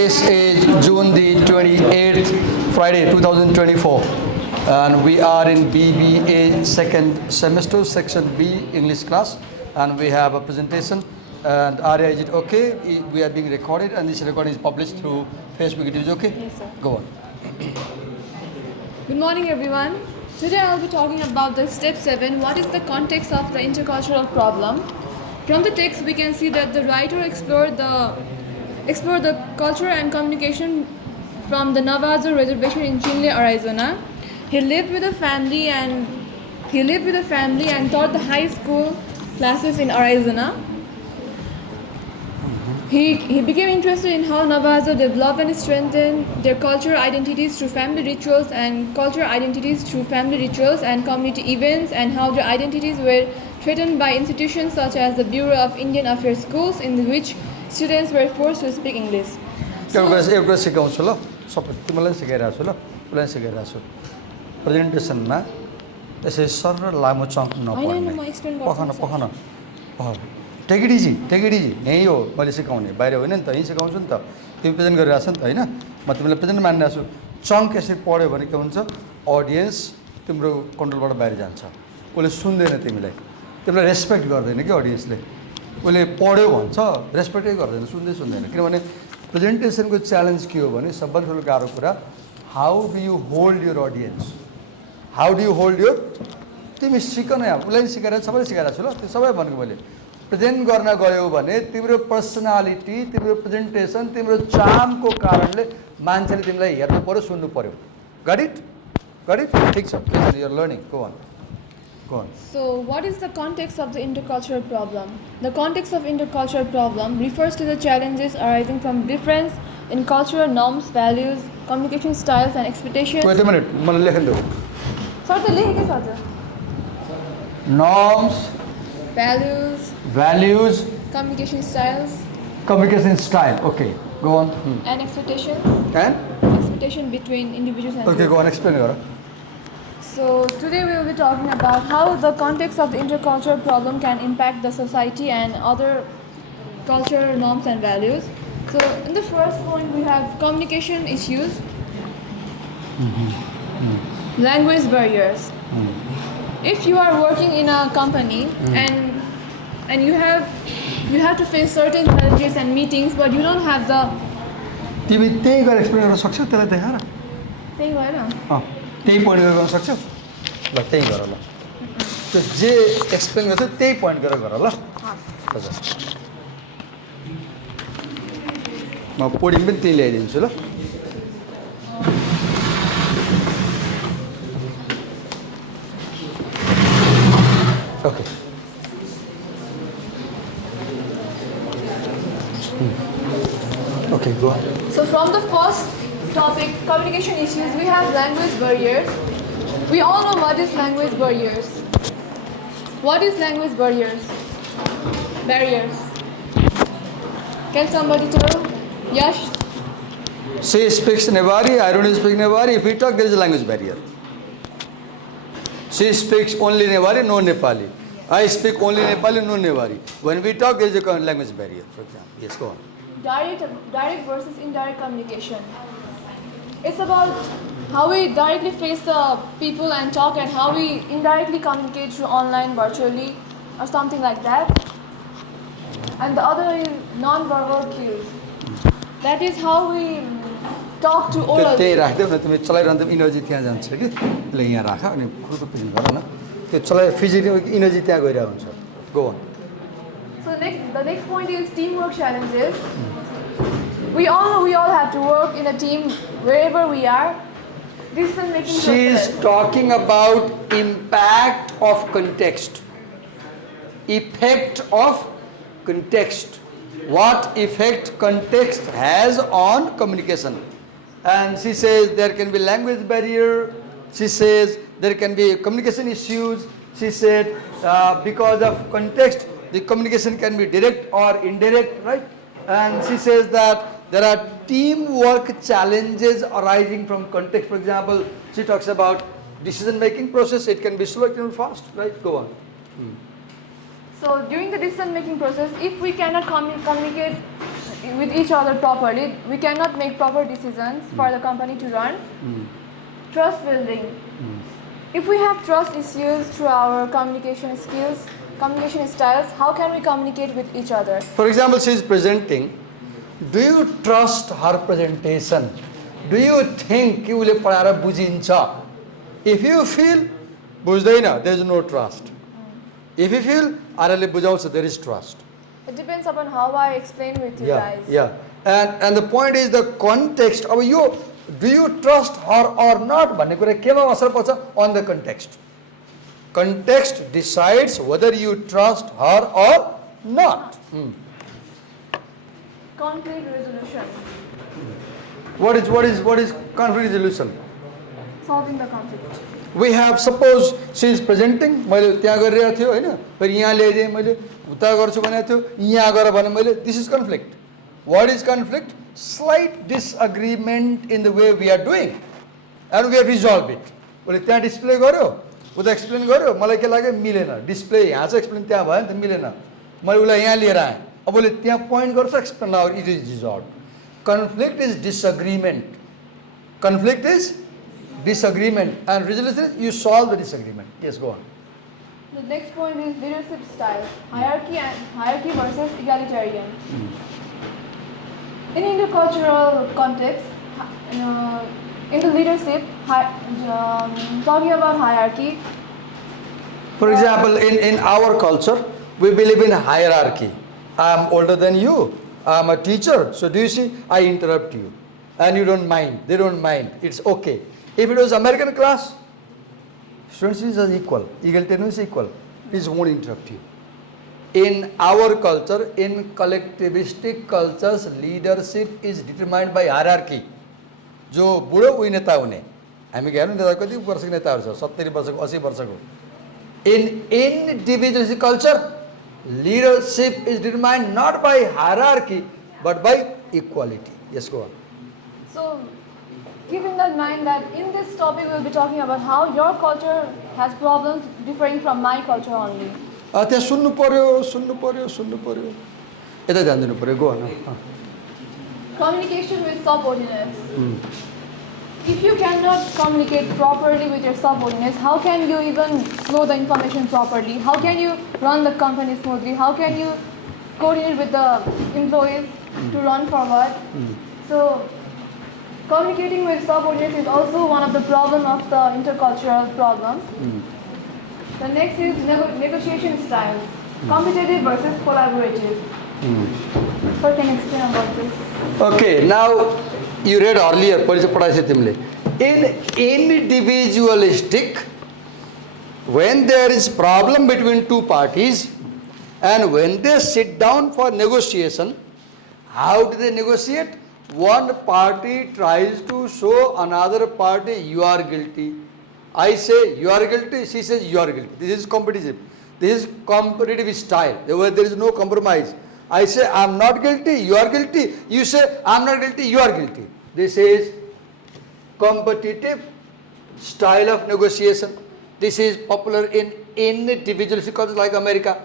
this is June the 28th, Friday 2024, and we are in BBA second semester, section B English class, and we have a presentation. And Arya, is it okay? We are being recorded, and this recording is published through Facebook. It is okay? Yes, sir. Go on. Good morning, everyone. Today I'll be talking about the step 7. What is the context of the intercultural problem? From the text, we can see that the writer explored the culture and communication from the Navajo reservation in Chinle, Arizona. He lived with a family and taught the high school classes in Arizona. He became interested in how Navajo developed and strengthened their cultural identities through family rituals and community events, and how their identities were threatened by institutions such as the Bureau of Indian Affairs Schools, in which students were forced to speak English. एउटा सिकाउँछु ल सबै तिमीलाई सिकाइरहेको छु ल उसलाई सिकाइरहेको छु प्रेजेन्टेसनमा यसरी सर र लामो चङ्क नपर्ने टेक इट इजी यहीँ हो मैले सिकाउने बाहिर होइन नि त यहीँ सिकाउँछु नि त तिमी प्रेजेन्ट गरिरहेको छ नि त होइन म तिमीलाई प्रेजेन्ट मानिरहेको छु चङ्क यसरी पढ्यो भने के हुन्छ अडियन्स तिम्रो कन्ट्रोलबाट बाहिर जान्छ उसले सुन्दैन तिमीलाई रेस्पेक्ट गर्दैन कि अडियन्सले उसले पढ्यो भन्छ रेस्पेक्टै गर्दैन सुन्दैन किनभने प्रेजेन्टेसनको च्यालेन्ज के हो भने सबभन्दा ठुलो गाह्रो कुरा how do you hold your audience तिमी सिक न उसलाई सिकाएर सबैले सिकाइरहेको छु ल त्यो सबै भनेको मैले प्रेजेन्ट गर्न गयौ भने तिम्रो पर्सनालिटी तिम्रो प्रेजेन्टेसन तिम्रो चामको कारणले मान्छेले तिमीलाई हेर्नु पर्यो सुन्नु पर्यो गट इट ठिक छ your learning go on So, what is the context of the intercultural problem? The context of intercultural problem refers to the challenges arising from difference in cultural norms, values, communication styles, and expectations. Wait a minute, मलाई लेख्न देऊ. Sir, the लेखेकै छ हजुर. Norms, values, communication styles, okay, go on. And expectations. And? Expectation between individuals and Okay, go on, explain it. So today we will be talking about how the context of the intercultural problem can impact the society and other cultural norms and values. So in the first point we have communication issues, language barriers. If you are working in a company and you have to face certain challenges and meetings, but you don't have the तिमी त्यही गरेर explain गर्न सक्छौ त्यसलाई देखाएर त्यही भएर त्यही पोइन्ट गरेर गर्न सक्छौ ल त्यही गर ल त्यो जे एक्सप्लेन गर्छौ त्यही पोइन्ट गरेर गर ल हजुर म पोडिङ पनि त्यही ल्याइदिन्छु ल okay Okay, go on. So from the first topic, communication issues, we have language barriers. We all know what is language barriers. What is language barriers? Can somebody tell? Yash? She speaks Nepali, I don't speak Nepali. If we talk, there is a language barrier. She speaks only Nepali, no Nepali. I speak only Nepali, no Nepali. When we talk, there is a language barrier, for example. Yes, go on. Direct versus indirect communication. It's about how we directly face the people and talk, and how we indirectly communicate through online, virtually, or something like that. And the other is non-verbal cues. That is how we talk to oral. त्यही राख्दै न तिमी चलाइरहँदा energy त्यहाँ जान्छ कि ल यहाँ राख अनि खुद प्रेजेन्ट गर न त्यो चलाइ फिजिकल इनर्जी त्यहाँ गइरहेको हुन्छ गो on So the next point is teamwork challenges. We all know we all have to work in a team wherever we are. Decision-making process. She is talking about impact of context. Effect of context. What effect context has on communication. And she says there can be language barrier. She says there can be communication issues. She said because of context, the communication can be direct or indirect, right? And she says that there are teamwork challenges arising from context. For example, she talks about decision-making process. It can be slow, it can be fast, right? Go on. So during the decision-making process, if we cannot communicate with each other properly, we cannot make proper decisions for the company to run. Trust building. If we have trust issues through our communication skills, communication styles, how can we communicate with each other? For example, she is presenting. Do you trust her presentation? Do you think कि उसले पढाएर बुझिन्छ? If you feel बुझ्दैन, there is no trust. If you feel आराले बुझाउँछ, there is trust. It depends upon how I explain with you guys. Yeah. And the point is the context. अब यो do you trust her or not भन्ने कुरा केमा असर पर्छ? On the context. Context decides whether you trust her or not. Conflict resolution. What is conflict resolution? Solving the conflict. We have, suppose she is presenting, मैले त्यहाँ गरिरहेको थियो हैन, फेरि यहाँ ल्याइदिएँ मैले, उता गर्छु भनेको थियो, यहाँ गर भने मैले, this is conflict. What is conflict? Slight disagreement in the way we are doing, and we have resolved it. उसले त्यहाँ डिस्प्ले गर्यो, उता एक्सप्लेन गर्यो, मलाई के लाग्यो मिलेन, डिस्प्ले यहाँ छ एक्सप्लेन त्यहाँ भयो नि त मिलेन, मैले उसलाई यहाँ लिएर आएँ, अब उसले त्यहाँ पोइन्ट गर्छ explain, now it is resolved. Conflict is disagreement. Conflict is disagreement, and resolution is you solve the disagreement. Yes, go on. The next point is leadership style. Hierarchy versus egalitarian. In intercultural context, in the leadership, talking about hierarchy. For example, in our culture, we believe in hierarchy. I am older than you. I am a teacher. So do you see, I interrupt you. And you don't mind. They don't mind. It's okay. If it was American class, students are equal. Egalitarian is equal. Please won't interrupt you. In our culture, in collectivistic cultures, leadership is determined by hierarchy. जो बुढो उही नेता हुने, हामी हेर्नु नेता कति वर्षको नेताहरू छ, 70 वर्षको 80 वर्षको. In individualistic culture, leadership is determined not by hierarchy but by equality. Yes, go on. So, keeping that in mind that in this topic we will be talking about how your culture has problems differing from my culture only. त्यहाँ सुन्नु पर्यो. यता ध्यान दिनु पर्यो. Go on. Communication with subordinates. If you cannot communicate properly with your subordinates, how can you even flow the information properly? How can you run the company smoothly? How can you coordinate with the employees to run forward? So, communicating with subordinates is also one of the problems of the intercultural problems. The next is negotiation styles, competitive versus collaborative. Sir, can you explain about this? Okay, now you read earlier, in individualistic, when there is problem between two parties and when they sit down for negotiation, how do they negotiate? One party tries to show another party you are guilty. I say you are guilty, she says you are guilty. This is competitive. This is competitive style, where there is no compromise. I say I am not guilty, you are guilty. You say I am not guilty, you are guilty. This is competitive style of negotiation. This is popular in individualistic cultures like America.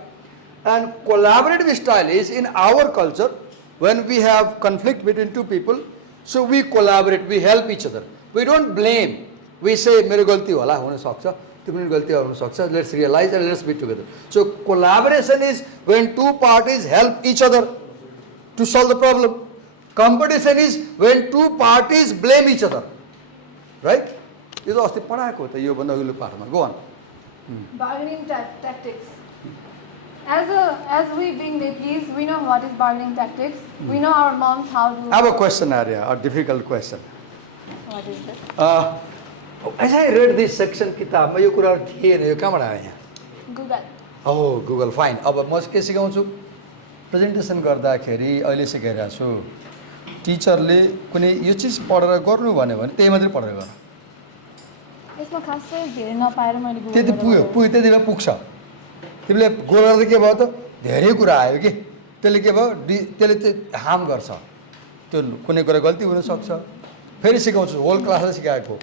And collaborative style is in our culture, when we have conflict between two people, so we collaborate, we help each other. We don't blame. We say, मेरो गल्ती होला हुन सक्छ, तिम्रो गल्ती हुन सक्छ, let's realize and let's be together. So collaboration is when two parties help each other to solve the problem. Competition is when two parties blame each other. Right? यो त अस्ति पढाएको त यो भन्दा अघिल्लो पाठमा. Go on. Bargaining tactics. As we being Nepalese, we know what is bargaining tactics. We know our moms how to. I have a question, Arya, a difficult question. What is it? As I read this section किताबमा यो कुराहरु थिएन, यो कहाँबाट आयो यहाँ? Google. Oh, Google, fine. अब म के सिकाउँछु? Presentation गर्दाखेरि अहिले सिकाइरहेको छु. टिचरले कुनै यो चीज पढेर गर्नु भन्यो भने त्यही मात्रै पढेर गर. यसमा खासै धेरै नपाएर मैले Google. त्यति पुग्यो त्यति भए पुग्छ. तिमीले गोल गर्दा के भयो त? धेरै कुरा आयो के. त्यसले के भयो? त्यसले हार्म गर्छ. त्यो कुनै कुरा गल्ती हुन सक्छ. फेरि सिकाउँछु, होल क्लासले सिकाएको.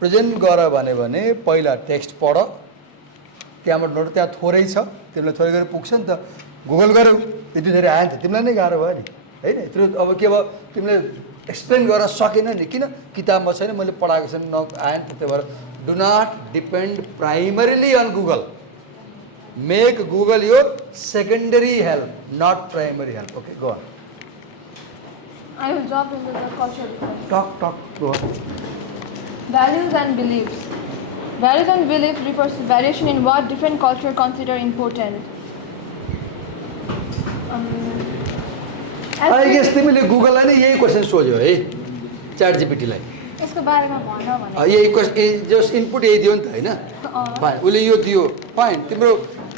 प्रेजेन्ट गर भने पहिला टेक्स्ट पढ, त्यहाँबाट नोट, त्यहाँ थोरै छ, तिमीले थोरै गरेर पुग्छ नि त. गुगल गर्यो त्यति धेरै आयो नि त, तिमीलाई नै गाह्रो भयो नि. होइन यत्रो अब के भयो तिमीले एक्सप्लेन गर्न सकेन नि किन किताबमा छैन मैले पढाएको छैन आएन त्यही भएर do not depend primarily on Google make Google your secondary help not primary help okay go on I will drop into the cultural difference. Talk go on Values and beliefs. Values and beliefs refers to variation in what different cultures consider important. As I we- guess तिमीले गुगललाई नै यही question सोध्यो है chat जिपिटीलाई यसको बारेमा भन भने यही क्वेसन जस्ट इनपुट यही दियो नि त होइन फाइन उसले यो दियो फाइन तिम्रो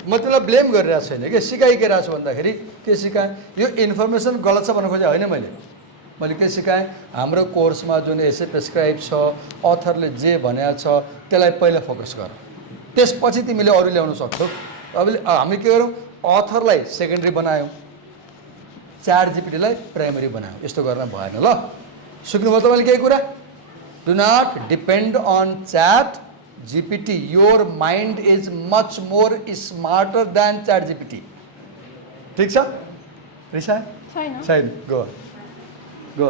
म त्यसलाई ब्लेम गरिरहेको छैन कि सिकाइरहेको छु भन्दाखेरि के सिकाएँ यो इन्फर्मेसन गलत छ भन्नु खोजेँ होइन मैले के सिकाएँ हाम्रो कोर्समा जुन यसै प्रेसक्राइब छ अथरले जे भनेको छ त्यसलाई पहिला फोकस गर त्यसपछि तिमीले अरू ल्याउन सक्छौ अब हामी के गरौँ अथरलाई सेकेन्डरी बनायौँ च्याट जिपिटीलाई प्राइमरी बनायौँ यस्तो गर्न भएन ल सिक्नुभयो तपाईँले केही कुरा डु नट डिपेन्ड अन च्याट GPT. Your mind is much more smarter than chat GPT. ठिक छ रिसा छैन छैन गो गो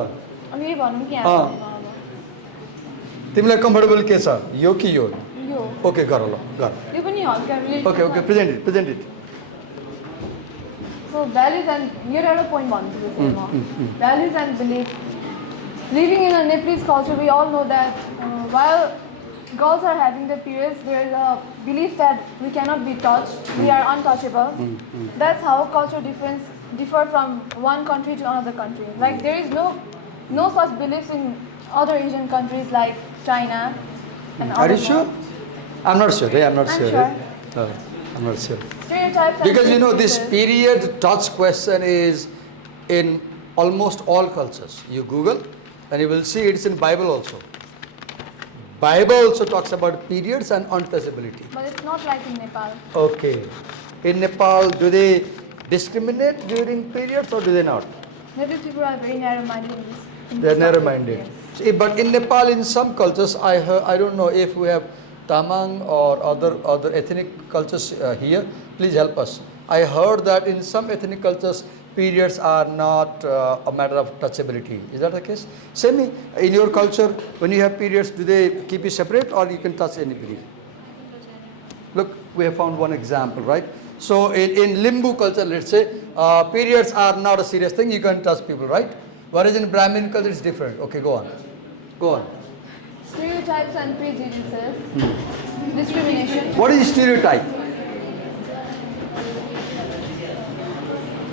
अनि यही भनौँ कि तिमीलाई कम्फर्टेबल के छ यो कि यो यो ओके गर ल गर यो पनि हल्का okay present it So values and मेरो एउटा पोइन्ट भन्छु म values and belief. Living in a Nepalese culture, we all know that while girls are having their periods, there is a belief that we cannot be touched, we are untouchable. That's how culture differ from one country to another country. Like there is no such beliefs in other Asian countries like China and Are you other sure? I'm not sure. I'm not I'm sure. sure. I'm not sure. Stereotypes and Because you know this prejudices. period touch question is in almost all cultures. You Google and you will see it's in Bible also. Bible also talks about periods and untouchability. But it's not like in Nepal. Okay. In Nepal, do they discriminate during periods or do they not? Nepalese people are very narrow-minded in this. They are narrow-minded. Yes. See, but in Nepal, in some cultures, I don't know if we have Tamang or other ethnic cultures here. Please help us. I heard that in some ethnic cultures, periods are not a matter of touchability. Is that the case? Same in your culture, when you have periods, do they keep you separate or you can touch anybody? Look, we have found one example, right? So in Limbu culture, let's say, periods are not a serious thing. You can touch people, right? Whereas in Brahmin culture, it's different. Okay, go on. Go on. Stereotypes and prejudices. Discrimination. What is stereotype?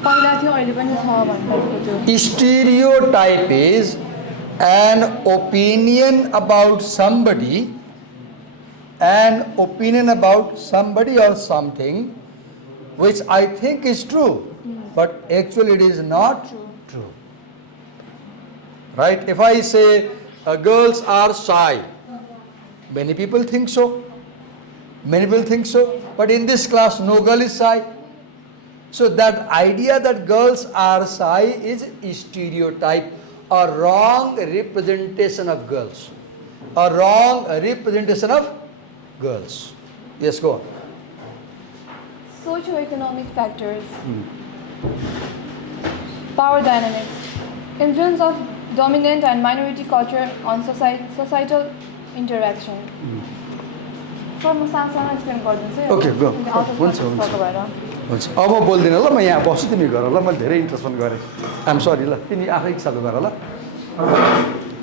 पहिला थियो अहिले पनि छ भन्नु त्यो Stereotype is an opinion about somebody or something which I think is true, but actually it is not true. Right? If I say girls are shy, many people think so. But in this class, no girl is shy. So that idea that girls are shy is a stereotype, a wrong representation of girls. Yes, go on. Socio-economic factors. Power dynamics. Influence of dominant and minority culture on societal interaction. So म सानो explain गरिदिन्छु है। Okay, go. किनकि author हुन्छ, हुन्छ। भएको भएर। हुन्छ अब म बोल्दिनँ ल म यहाँ बस्छु तिमी गर ल मैले धेरै इन्ट्रेस्टमेन्ट गरेँ आइएम सरी ल तिमी आफै चालु गर ल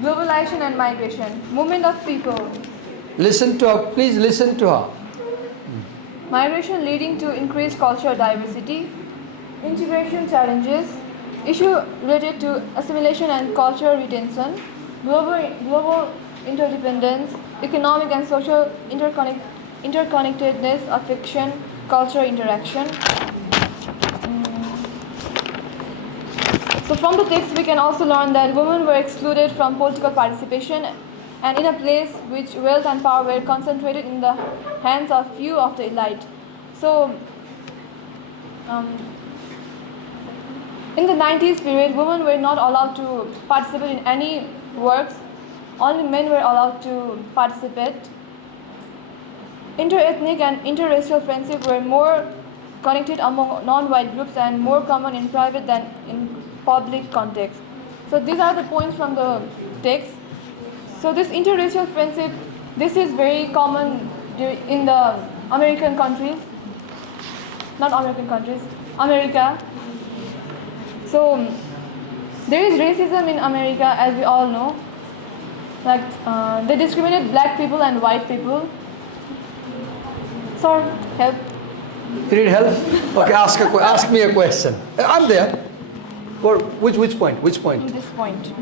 Globalization and migration. Movement of people. Please listen to her. Migration leading to increased cultural diversity. Integration challenges. Issue related to assimilation and cultural retention. Global interdependence. Economic and social interconnectedness of fiction, cultural interaction. So from the text we can also learn that women were excluded from political participation and in a place which wealth and power were concentrated in the hands of few of the elite. So in the 90s period, women were not allowed to participate in any works. Only men were allowed to participate. Interethnic and interracial friendship were more connected among non-white groups and more common in private than in public context. So these are the points from the text. So this interracial friendship, this is very common in the American countries, not American countries, America. So there is racism in America, as we all know. Like they discriminate black people and white people. Sir, help. You need help? Okay, ask me a question. I'm there. For which point? Which point? This point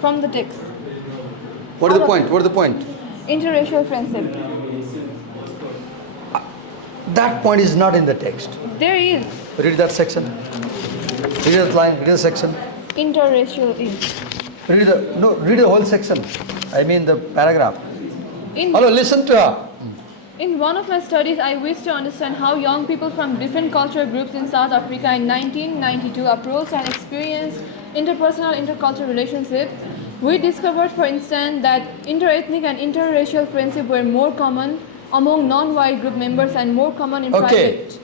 from the text. What is the point? What is the point? Interracial friendship. That point is not in the text. There is Read that section. Read that line. Read the section. interracial is. Read the whole section. I mean the paragraph. In, Hello, listen to her. in one of my studies, I wish to understand how young people from different cultural groups in South Africa in 1992 approached and experienced interpersonal intercultural relationships. We discovered, for instance, that interethnic and interracial friendship were more common among non-white group members and more common in Okay. private.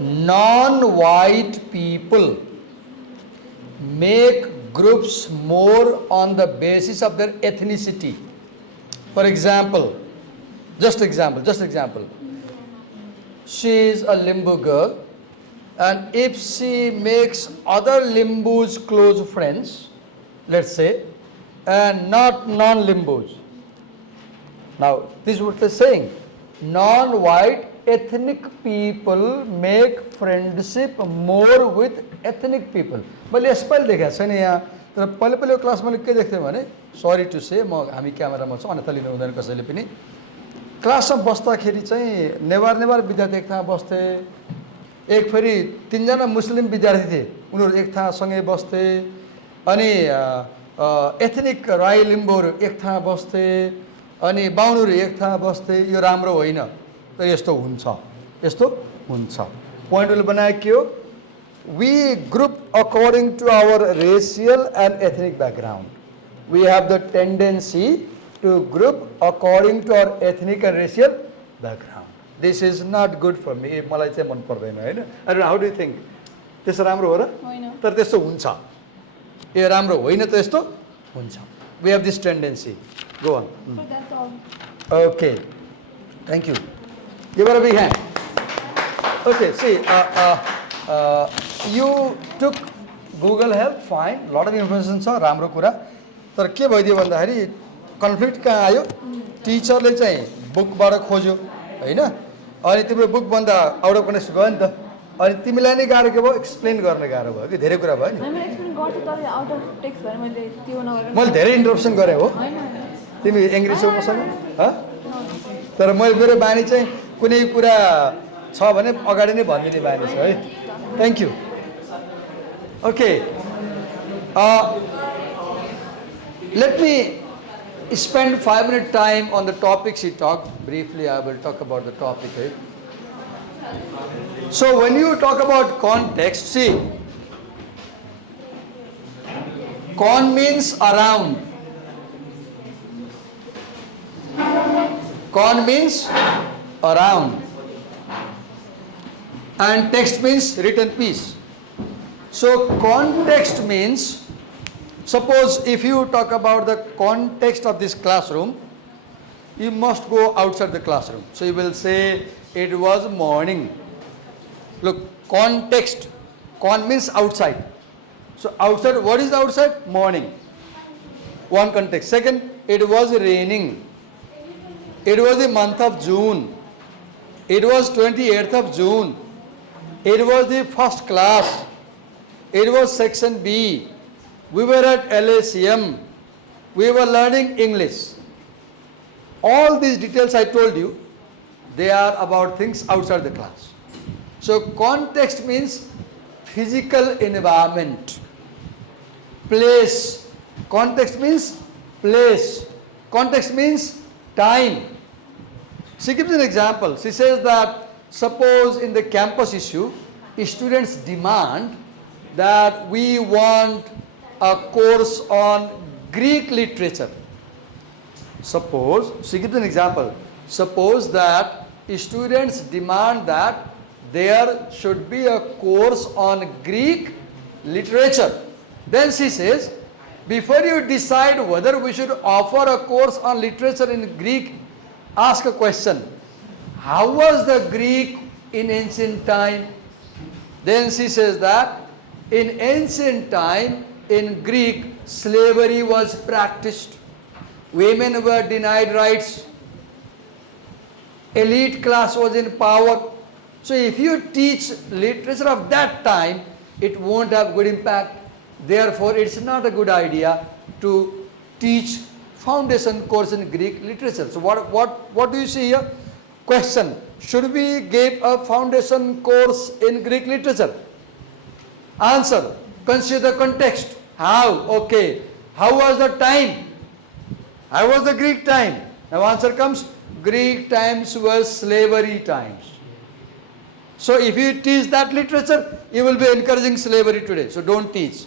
Non-white people make groups more on the basis of their ethnicity. For example, just example. She is a Limbu girl, and if she makes other Limbus close friends, let's say, and not non-Limbus. Now, this is what they're saying. Non-white ethnic people make friendship more with ethnic people. मैले यसपालि देखाएको छैन यहाँ, तर पहिले क्लासमा के देख्थेँ भने, सरी टु से, हामी क्यामेरामा छौँ, अन्यथा लिनु हुँदैन कसैले पनि। क्लासमा बस्दाखेरि चाहिँ नेवार विद्यार्थी एक ठाउँमा बस्थे, एक फेरि तीनजना मुस्लिम विद्यार्थी थिए, उनीहरू एक ठाउँसँगै बस्थे, अनि एथनिक राई लिम्बुहरू एक ठाउँमा बस्थे, अनि बाहुनहरू एक ठाउँमा बस्थे। यो राम्रो होइन, तर यस्तो हुन्छ। पोइन्टले बनाए के हो? We group according to our racial and ethnic background. We have the tendency to group according to our ethnic and racial background. This is not good for me. मलाई चाहिँ मन पर्दैन हैन? I don't know, how do you think? त्यसो राम्रो हो र? होइन। तर त्यस्तो हुन्छ। यो राम्रो होइन त यस्तो हुन्छ। We have this tendency. Go on. So that's all. Okay. Thank you. Give her a big hand. Okay, see, you took Google help, fine. Lot of information छ, राम्रो कुरा. तर के भइदियो भन्दाखेरि कन्फ्लिक्ट कहाँ आयो? टिचरले चाहिँ बुकबाट खोज्यो, हैन? अनि तिम्रो बुक भन्दा आउट अफ कन्टेक्स्ट गयो नि त. अनि तिमीलाई नै गाह्रो के भयो? एक्सप्लेन गर्न गाह्रो भयो कि धेरै कुरा भयो नि. मैले एक्सप्लेन गर्छु तर आउट अफ टेक्स्ट भएर मैले त्यो नगरेर मैले धेरै इन्टरप्सन गरेँ हो. हैन तिमी एङ्ग्री छौ मसँग? ह? तर मैले मेरो बानी चाहिँ कुनै कुरा छ भने अगाडि नै भनिदिने बानी छ है. Thank you. Okay. Let me spend 5 minutes time on the topic she talked. Briefly, I will talk about the topic. Right? So when you talk about context, see, con means around. Con means around. And text means written piece. So context means, suppose if you talk about the context of this classroom, you must go outside the classroom. So you will say, it was morning. Look, context. Con means outside. So outside, what is outside? Morning. One context. Second, it was raining. It was the month of June. It was 28th of June. It was the first class. It was section B. We were at LACM. We were learning English. All these details I told you, they are about things outside the class. So context means physical environment. Place. Context means place. Context means time. She gives an example. She says that suppose in the campus issue, students demand that we want a course on Greek literature. Suppose, she gives an example. Suppose that students demand that there should be a course on Greek literature. Then she says, before you decide whether we should offer a course on literature in Greek, ask a question. How was the Greek in ancient time? Then she says that in ancient time, in Greek, slavery was practiced. Women were denied rights. Elite class was in power. So if you teach literature of that time, it won't have good impact. Therefore, it's not a good idea to teach foundation course in Greek literature. So what do you see here? Question: should we give a foundation course in Greek literature? Answer: consider context. How? Okay. How was the time? How was the Greek time? Now answer comes: Greek times were slavery times. So if you teach that literature, you will be encouraging slavery today. So don't teach.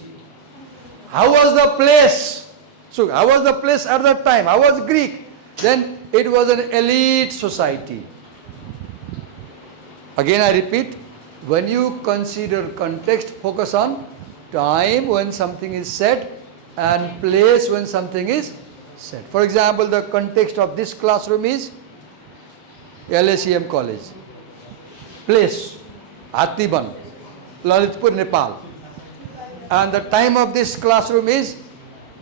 How was the place? So how was the place at that time? How was Greek? Then it was an elite society. Again I repeat, when you consider context, focus on time when something is said and place when something is said. For example, the context of this classroom is LACM College. Place, Hatiban, Lalitpur, Nepal. And the time of this classroom is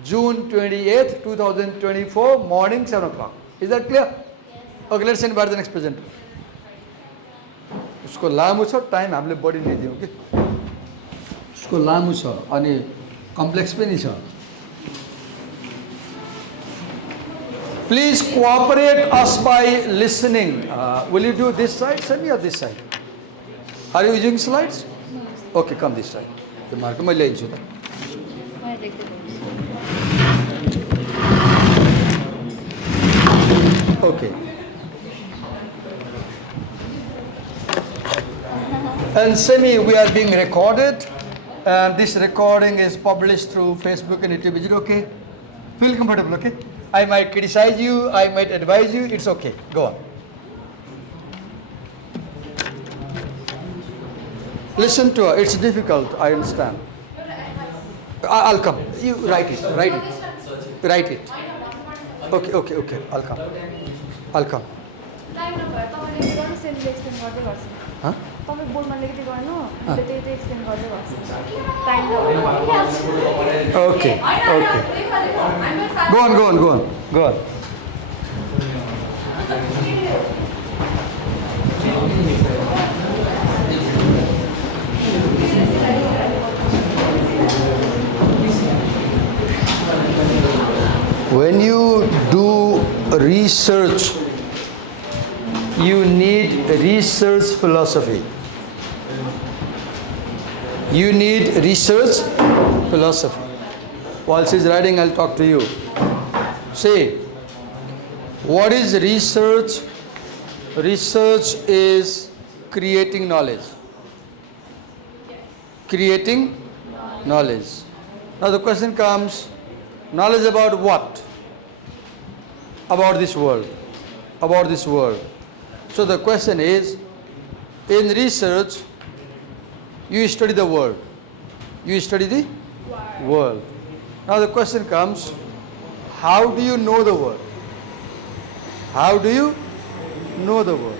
June 28th, 2024, morning 7 o'clock. Is that clear? Yes. Okay, let's invite the next presenter. उसको लामो छ time हामीले बढी लिदियौँ कि उसको लामो छ अनि कम्प्लेक्स पनि छ. Please cooperate us by listening. Will you do this side? Send me on this side. Are you using slides? No. Okay, come this side. The mark मैले ल्याइदिन्छु त. Okay. And Semi, we are being recorded, and this recording is published through Facebook and YouTube. Is it okay? Feel comfortable, okay? I might criticize you, I might advise you, it's okay. Go on. Listen to her, it's difficult, I understand. I'll come. You write it, write it. Write it. Okay, I'll come. I'll come. Huh? Okay. Go on. When you do research, you need research philosophy. You need research philosophy. While she's writing, I'll talk to you. Say, what is research? Research is creating knowledge. Creating knowledge. Now the question comes, knowledge about what? About this world. About this world. So the question is, in research, you study the world. You study the world. Now the question comes, how do you know the world? How do you know the world?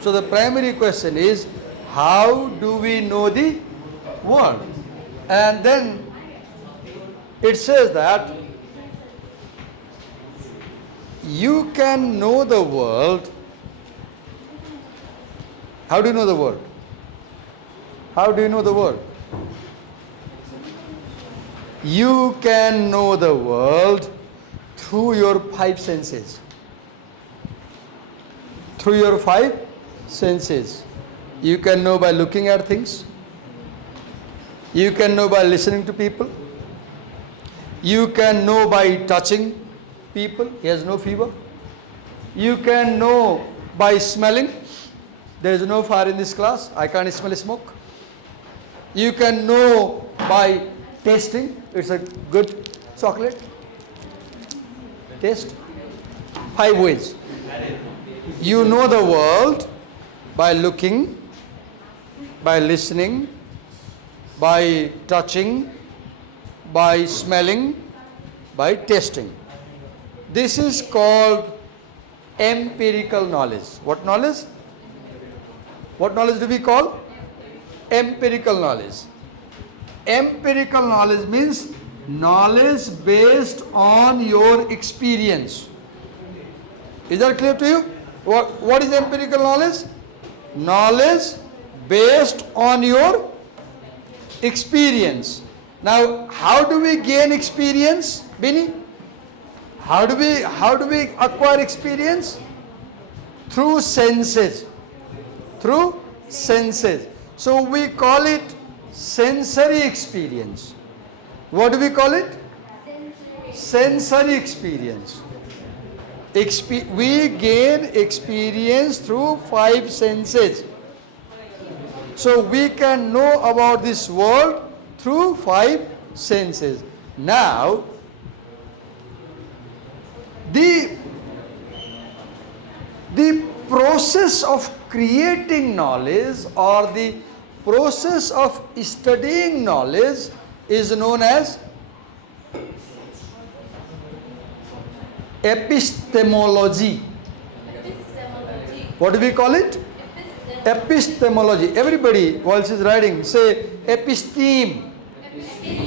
So the primary question is, how do we know the world? And then it says that you can know the world. How do you know the world? How do you know the world? You can know the world through your five senses. Through your five senses. You can know by looking at things. You can know by listening to people. You can know by touching people. He has no fever. You can know by smelling. There is no fire in this class. I can't smell smoke. You can know by tasting. It's a good chocolate. Taste. 5 ways. You know the world by looking, by listening, by touching, by smelling, by tasting. This is called empirical knowledge. What knowledge? What knowledge do we call? Empirical knowledge. Empirical knowledge means knowledge based on your experience. Is that clear to you? What is empirical knowledge? Knowledge based on your experience. Now, how do we gain experience, Bini? How do we acquire experience? Through senses. Through senses. So we call it sensory experience. What do we call it? Sensory experience. We gain experience through 5 senses. So we can know about this world through 5 senses. Now, the process of creating knowledge or the process of studying knowledge is known as epistemology. What do we call it? Epistemology. Everybody, while she's writing, say episteme.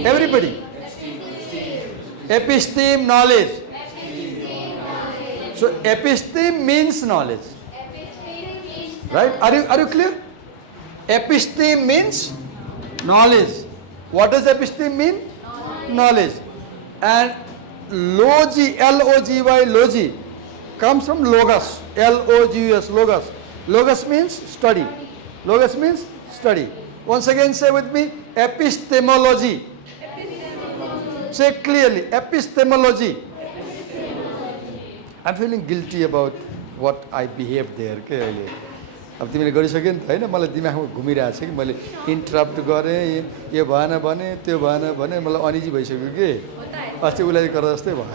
Everybody. Episteme, knowledge. So episteme means knowledge. Right? Are you clear? Episteme means knowledge. What does episteme mean? Knowledge. And logy, L-O-G-Y, logy, comes from logos, L-O-G-U-S, logos. Logos means study. Logos means study. Once again say with me, epistemology. Say clearly, epistemology. I'm feeling guilty about what I behaved there. Okay? अब तिमीले गरिसक्यो नि त हैन, मलाई दिमागमा घुमिरहेको छ कि मैले इन्टरप्ट गरेँ, यो भएन भने त्यो भएन भने मलाई अनिजी भइसक्यो कि अस्ति उसलाई गरेर जस्तै भयो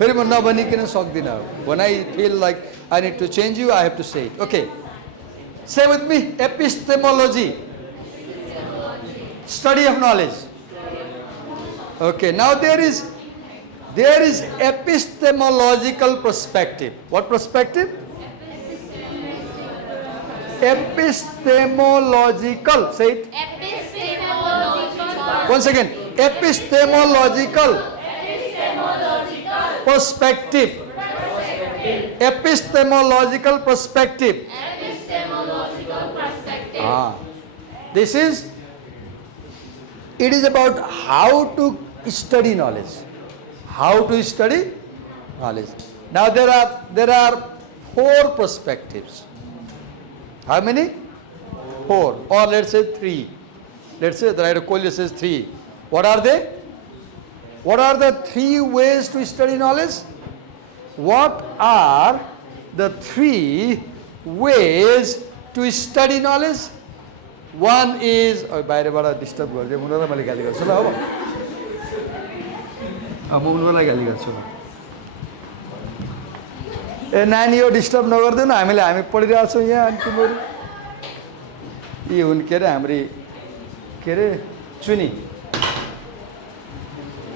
फेरि म नभनिकन सक्दिनँ when I feel like I need to change you I have to say it. Okay, say with me, epistemology, study of knowledge. Okay, now there is epistemological perspective. What perspective? Epistemological. Say it. Epistemological. Once again. Epistemological. Perspective. Epistemological perspective. It is about how to study knowledge. How to study knowledge. Now there are 4 perspectives. How many? 4, or let's say 3. Let's say the writer Collier says 3. What are they? What are the 3 ways to study knowledge? What are the 3 ways to study knowledge? One is, बाहिरबाट disturb गर्दै मुनालाई मैले गाली गर्छु ल अब म मुनालाई गाली गर्छु ए नानी यो डिस्टर्ब नगर्दैन हामी पढिरहेको छौँ यहाँ अनि तिमीहरू यी हुन् के अरे हाम्री के अरे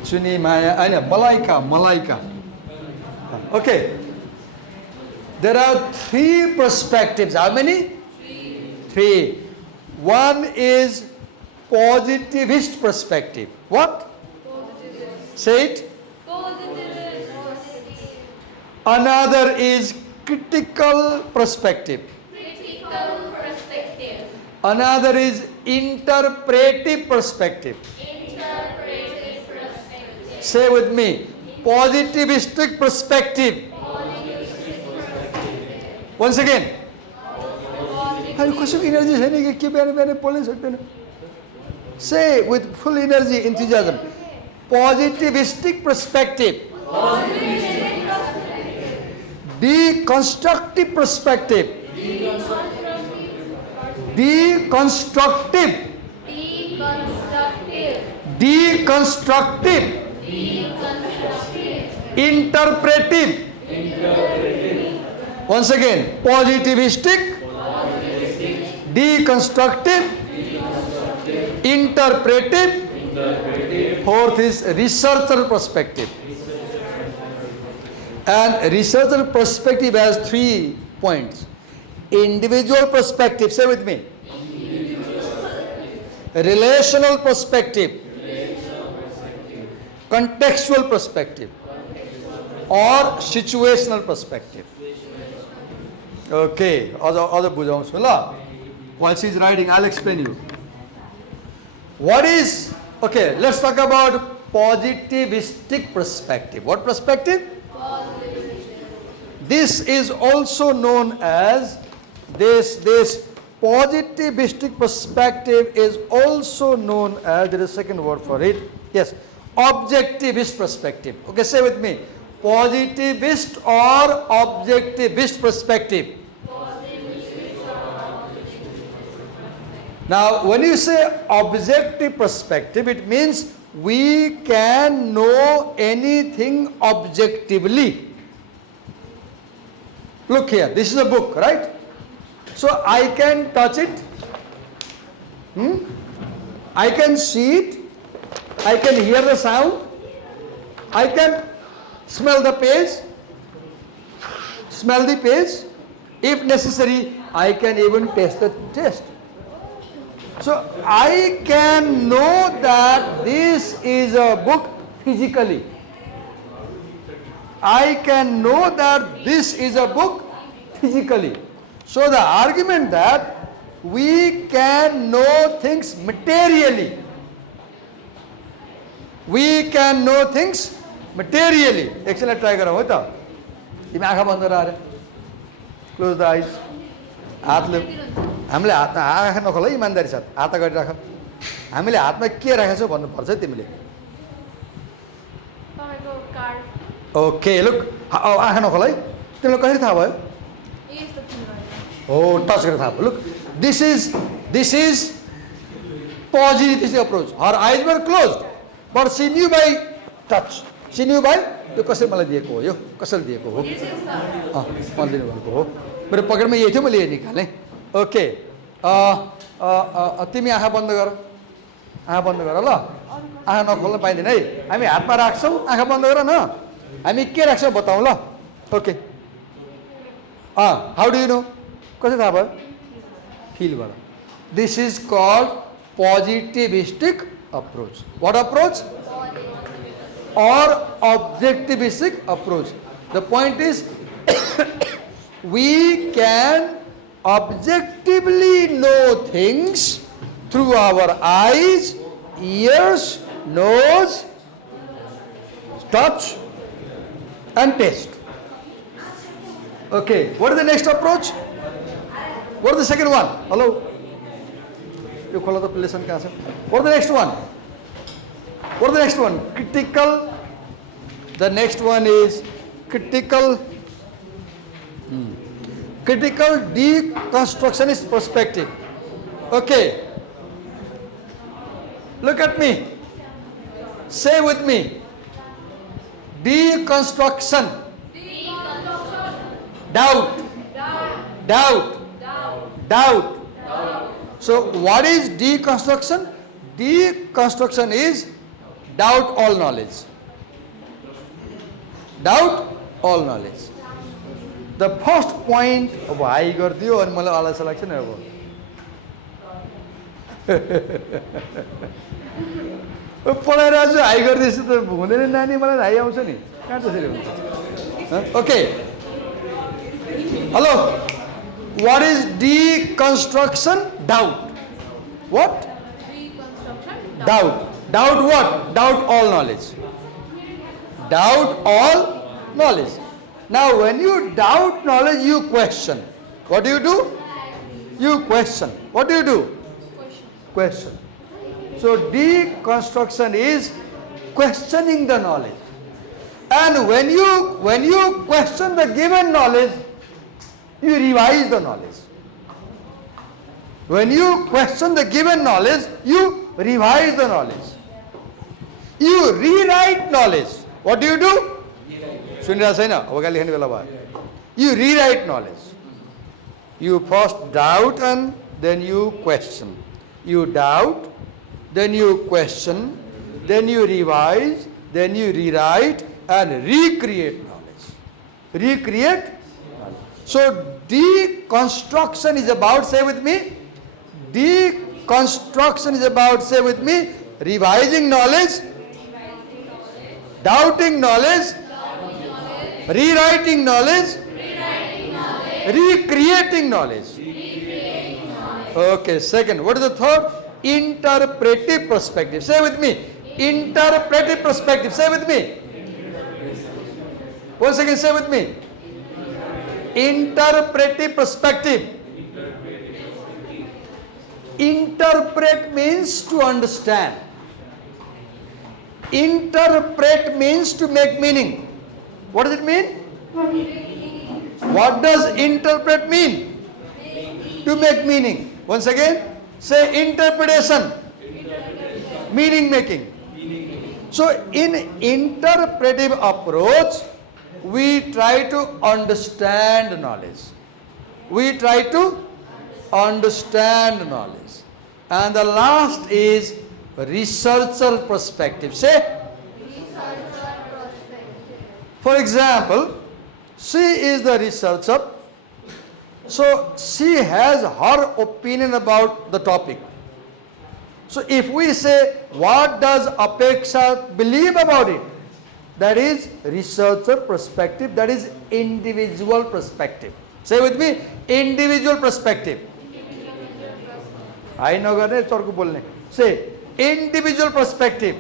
चुनी माया होइन Malaika Okay, there are 3 perspectives. How many? 3. One is positivist perspective. What? Say it. Another is critical perspective. Another is interpretive perspective. Say with me. Positivistic perspective. Once again. Say with full energy, enthusiasm. Positivistic perspective. Deconstructive perspective. Deconstructive. Interpretive. Once again, positivistic, deconstructive, interpretive, Fourth is researcher perspective. And researcher perspective has 3 points. Individual perspective, say with me. Relational perspective. Contextual perspective. Or situational perspective. Okay, other बुझाउँछु ल. While she is writing, I'll explain you. What is, okay, let's talk about positivistic perspective. What perspective? This is also known as, this positivistic perspective is also known as, there is a second word for it, yes, objectivist perspective. Okay, say with me, positivist or objectivist perspective. Now, when you say objective perspective, it means we can know anything objectively. Look here, this is a book, right? So I can touch it, I can see it, I can hear the sound, I can smell the page, if necessary, I can even taste the taste. So I can know that this is a book physically. I can know that this is a book physically. So the argument that we can know things materially. We can know things materially. Excellent, try करो होता. ये आँखा बंद करा रहे. Close the eyes. हाथ ले. हामीले हातमा आँखा नखोल है इमानदारी साथ. हात अगाडि राख. हामीले हातमा के राखेको छ भन्नुपर्छ है तिमीले. तपाईँको कार्ड. Okay, look. आँखा नखोल है. तिमीलाई कसरी थाहा भयो? Oh, touch गरेर थाहा भयो. Look, this is positive approach. Her eyes were closed, but she knew by touch. She knew by यो कसरी मलाई दिएको हो, यो कसरी दिएको हो. मैले दिनु भनेको हो. मेरो पकेटमा यही थियो, मैले यही निकालेँ. ओके, तिमी आँखा बन्द गर. आँखा बन्द गर ल. आँखा नखोल्न पाइँदैन है. हामी हातमा राख्छौँ, आँखा बन्द गर न. हामी के राख्छौँ बताउँ ल. Okay. How do you know? कसरी थाहा भयो? Feel. This is called positivistic approach. What approach? Or objectivistic approach. The point is, we can objectively know things through our eyes, ears, nose, touch, and taste. Okay, what is the next approach? What is the second one? Hello? You call the lesson cancel. What is the next one? What is the next one? Critical. The next one is critical. Critical deconstructionist perspective. Okay. Look at me. Say with me. Deconstruction. Doubt. So what is deconstruction? Deconstruction is doubt all knowledge. Doubt all knowledge. The first point अब high गरिदियो अनि मलाई आलस लाग्छ नि अब. पढाइरहेको छु high गरिदिएछु त हुँदैन नानी, मलाई हाई आउँछ नि. कहाँ त्यसरी हुन्छ? Okay. Hello. What is deconstruction? Doubt. What? Deconstruction. Doubt. Doubt what? Doubt all knowledge. Doubt all knowledge. Now when you doubt knowledge, you question. What do? You question. What do? Question. So deconstruction is questioning the knowledge. And when you question the given knowledge, you revise the knowledge. When you question the given knowledge, you revise the knowledge. You rewrite knowledge. What do? सुनिरहेको छैन? अब गाली खाने बेला भयो. You rewrite knowledge. You first doubt and then you question. You doubt, then you question, then you revise, then you rewrite and recreate knowledge. Recreate knowledge. So deconstruction is about, say with me, deconstruction is about, say with me, revising knowledge, doubting knowledge, rewriting knowledge, recreating knowledge. Okay, second, what is the third? Interpretive perspective. Say with me, interpretive perspective. Say with me. Once again, say with me. Interpretive perspective. Interpret means to understand. Interpret means to make meaning. What does it mean? What does interpret mean? To make meaning. Once again, say interpretation. Meaning making. So in interpretive approach, we try to understand knowledge. We try to understand knowledge. And the last is researcher perspective. Say, for example, she is the researcher. So she has her opinion about the topic. So if we say, what does Apeksha believe about it? That is researcher perspective, that is individual perspective. Say with me, individual perspective. I know garne charko bolne. Say, individual perspective.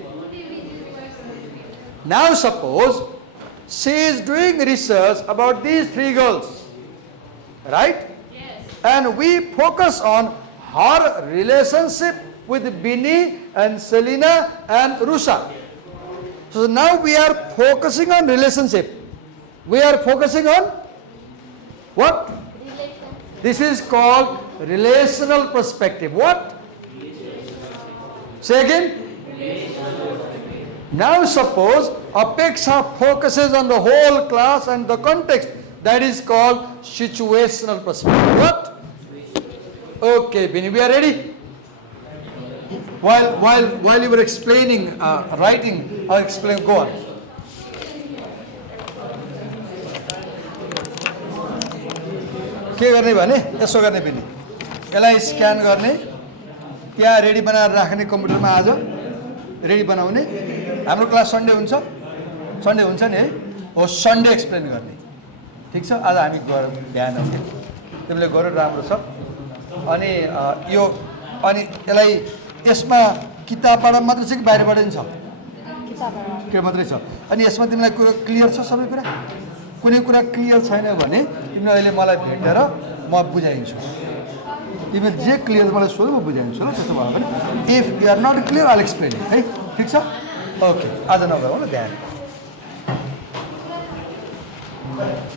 Now suppose she is doing research about these three girls. Right? Yes. And we focus on her relationship with Bini and Selina and Rusha. So now we are focusing on relationship. We are focusing on what? This is called relational perspective. What? Say again. Now suppose Apeksha focuses on the whole class and the context. That is called situational perspective. What? Okay, Bini, we are ready? While you were explaining, writing, I'll explain. Go on. के गर्ने भने यसो गर्ने पनि यसलाई scan गर्ने त्यहाँ ready बनाएर राख्ने कम्प्युटरमा आज रेडी बनाउने हाम्रो क्लास सन्डे हुन्छ नि है हो सन्डे एक्सप्लेन गर्ने ठीक छ आज हामी गरौँ ध्यान दिउँ तिमीले गरौ राम्रो छ अनि यो अनि यसलाई यसमा किताबबाट मात्र छ कि बाहिरबाट नि छ किताबबाट के मात्रै छ अनि यसमा तिमीलाई कुरा क्लियर छ सबै कुरा कुनै कुरा क्लियर छैन भने तिमीले अहिले मलाई भेटेर म बुझाइदिन्छु तिमी जे क्लियर मलाई सोध्नु म बुझाइदिन्छु ल त्यसो भयो भने if you are not clear I will explain है ठीक छ ओके आज नगरौँ ल ध्यान